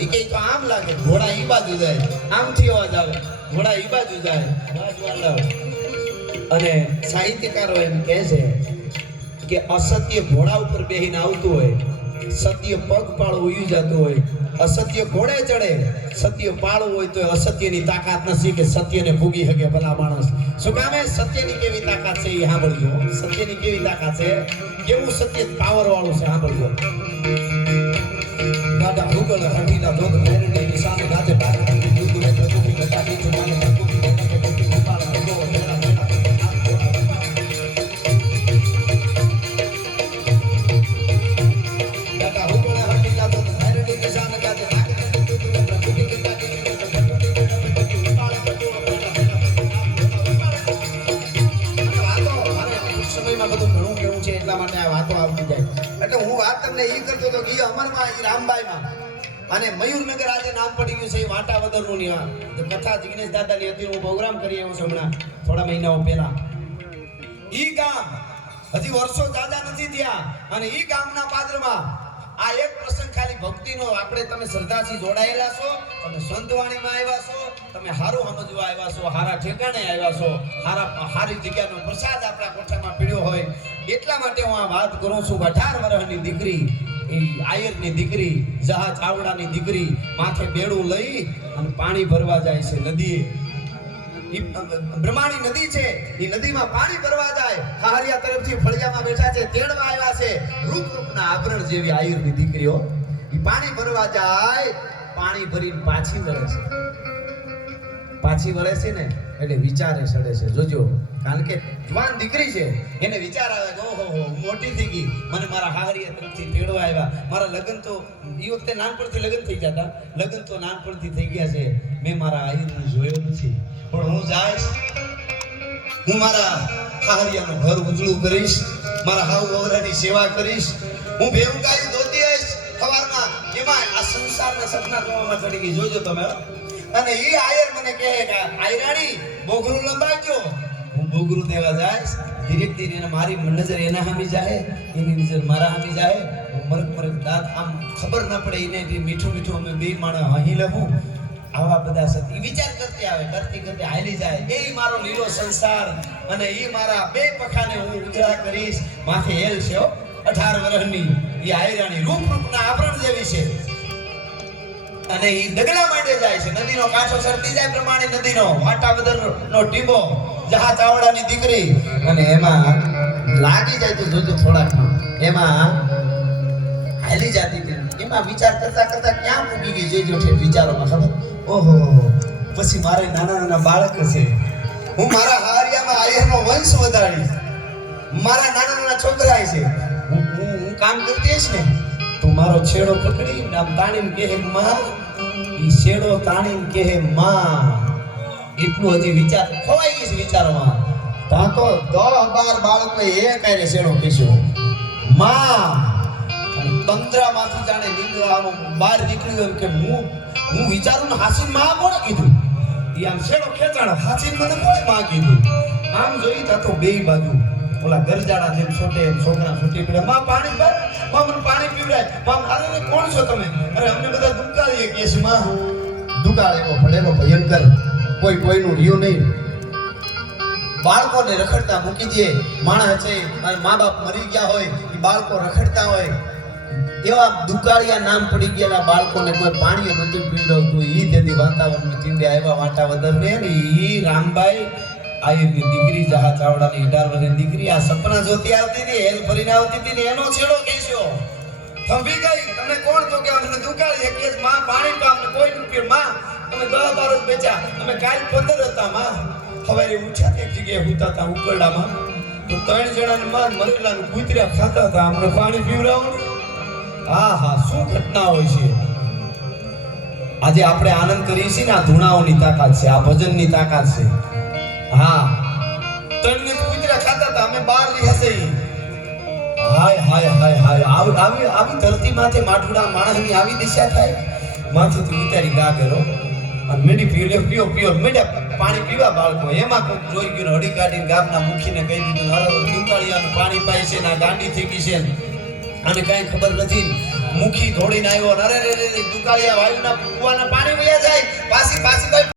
એ કઈ તો આમ લાગે ઘોડા ઈ બાજુ જાય, આમથી અવાજ આવે, ઘોડા ઈ બાજુ જાય, અને સાહિત્યકારો એમ કહે છે કે અસત્ય ઘોડા ઉપર બેહીને આવતું હોય, સત્ય પગ પાળ ઉયું જતું હોય, અસત્ય ઘોડે ચડે, સત્ય પાળવું હોય તો અસત્યની તાકાત નથી કે સત્યને ભૂગી શકે ભલા માણસ. શું કામે? સત્યની કેવી તાકાત છે એ સાંભળજો. સત્યની કેવી તાકાત છે, કેવું સત્ય પાવર વાળું છે સાંભળજો. દાદા ભૂગલ હઠીના ધોધ મેરડે નિશાન ગાતે બારડી દૂધ મે પ્રભુ ઘટાડી જમાને પ્રભુ અને મયુરનગર આજે નામ પડી ગયું છે વાટાવદરનું ની કથા જિગ્નેશ દાદાની હતી. હું પ્રોગ્રામ કરી આવ્યો છું હમણાં થોડા મહિનાઓ પહેલા. ઈ ગામ હજી વર્ષો જાજા નથી થયા અને ઈ ગામના પાદરમાં આ એક પ્રસંગ ખાલી ભક્તિનો, આપણે તમે શ્રદ્ધાથી જોડાયેલા છો, તમે સંતવાણીમાં આવ્યા છો, તમે હારું સમજવા આવ્યા છો, હારા ઠેકાણે આવ્યા છો, હારી જગ્યાનો પ્રસાદ આપણા કોઠામાં પીડ્યો હોય એટલા માટે હું આ વાત કરું છું. 18 વર્ષની દીકરી, આયરની દીકરી, જહા ચાવડાની દીકરી માથે બેડું લઈ અને પાણી ભરવા જાય છે નદીએ. બ્રહ્માણી નદી છે, એ નદીમાં પાણી ભરવા જાય. હારિયા તરફથી ફળિયામાં બેઠા છે, તેડવા આવ્યા છે. રૂપના આભરણ જેવી આયરની દીકરીઓ એ પાણી ભરવા જાય, પાણી ભરીને પાછી વળે છે. પાછી વળે છે ને એટલે વિચારે ચડે છે. જોજો, કારણ કે જવાન દીકરી છે, એને વિચાર આવે કે ઓહો મોટી થઈ ગઈ, મને મારા હાગરિયા તરફથી તેડવા આવ્યા. મારા લગ્ન તો એ વખતે નાનપણથી લગ્ન થઈ જતા, લગ્ન તો નાનપણથી થઈ ગયા છે, મેં મારા આયરને જોયો નથી, પણ હું જઈશ, હું મારા હાગરિયાનું ઘર ઉજળું કરીશ, મારા હાવ વહરાની સેવા કરીશ, હું ભેવું ગાયું ધોતી આવીશ સવારમાં. એમાં આ સંસારના સપના જોવામાં ચડી ગઈ. જોજો તમે. અને એ આયર મને કહે કે આયરાણી બોગરું લંબાવજો. હું બોગરું દેવા જઈશ, ધીરે ધીરે એને મારી નજર એના સામે જાય, એની નજર મારા સામે જાય, મરક મરક દાંત આમ ખબર ના પડે એને મીઠું મીઠું અમે બે માણસ અહીં લેવું. આવા બધા સતી વિચાર કરતી આવે, કરતી કરતી હાલી જાય. એ મારો લીલો સંસાર અને એ મારા બે પખાને હું ઉજળા કરીશ. માથે હેલ છે 18 વર્ષની એ આયરાણી, રૂપના આભરણ જેવી છે. અને એ ડગલા માંડે જાય છે, નદીનો કાંઠો સરતી જાય, પ્રમાણે નદીનો વાટાવદરનો ટીંબો, જહા ચાવડાની દીકરી. અને એમાં લાગી જાય તો જોજો થોડાકમાં એમાં હાલી જાતી હતી. એમાં વિચાર કરતા કરતા ક્યાં મૂકી ગઈ જોજો છે વિચારોમાં. ખબર? ઓહો, પછી મારે નાના નાના બાળક છે, હું મારા હારિયામાં આયરનો વંશ વધારીશ. મારા નાના નાના છોકરા છે, હું કામ કરતી હશ ને તો મારો છેડો પકડી આમ તાણીને કહે માં, ઈ છેડો તાણીને કહે માં. એટલું હજી વિચાર ખોવાઈ ગઈ છે વિચારોમાં. ત્યાં તો 10-12 બાળકો એક આરે છેડો કીધો માં. તંત્રામાંથી જાણે નીકળવાનું બહાર નીકળ્યું કે હું વિચારું ને હાસીન માં કોણ કીધું? ઈ આમ છેડો ખેંચાણ, હાસીન મને કોણે માં કીધું? આમ જોઈ તો બે બાજુ ઓલા ગરજાડા જેમ છોટે છોકરા છૂટી પડ્યા, માં પાણી ભર, માં મને પાણી પીવડાય, માં અરે કોણ છો તમે? અરે અમને બધા દુકાળીએ કે છે માં. દુકાળ એવો ભણેલો ભયંકર, કોઈ કોઈનું રહ્યું નહીં. બાળકોને રખડતા મૂકી દે માણસ છે, અને મા બાપ મરી ગયા હોય એ બાળકો રખડતા હોય, એવા દુકાળિયા નામ પડી ગયેલા બાળકોને કોઈ પાણી નતું પીવડાવતું. ઈ તેથી વાતાવરણમાં ચીંડે આવ્યા વાટાવદર ને ઈ રામબાઈ આયરની દીકરી, જહા ચાવડાની 18 વર્ષની દીકરી આ સપના જોતી આવતી હતી, હેલ ભરીને આવતી હતી ને એનો છેડો કેસ્યો થંભી ગઈ. તમે કોણ તો કે અમને દુકાળી કે માં પાણી તો અમને કોઈ રૂપિયો માં, અમે 10-12 જ બેચા, અમે કાલ 15 હતા માં. સવારે ઉઠ્યા એક જગ્યાએ હુતા હતા ઉકરડામાં, તો 3 જણાને માં મરેલાનું કૂતર્યા ખાતા હતા, અમને પાણી પીવડાવવાનું. હા હા, શું ઘટના હોય છે. આજે આપણે આનંદ કરીએ છીએ ને, આ ધૂણાઓની તાકાત છે, આ ભજનની તાકાત છે. હા, 3 કૂતરા ખાતા હતા, અમે 12 હશે. હાય હાય હાય હાય, આવી ધરતી માથે માઠુડા માણસની આવી દિશા થાય. માથેથી ઉતારી ગા કરો અને મેડી પીઓ મેડ્યા પાણી પીવા બાળકો. એમાં કોઈ જોઈ ગયું હડી કાઢીને ગામના મુખીને કહી દીધું અરે દુકાળિયાનું પાણી પાય છે ને ગાંડી થઈ ગઈ છે અને કાંઈ ખબર નથી. મુખી દોડીને આવ્યો, અરે રે દુકાળિયા વાયુના કુવાના પાણી વયા જાય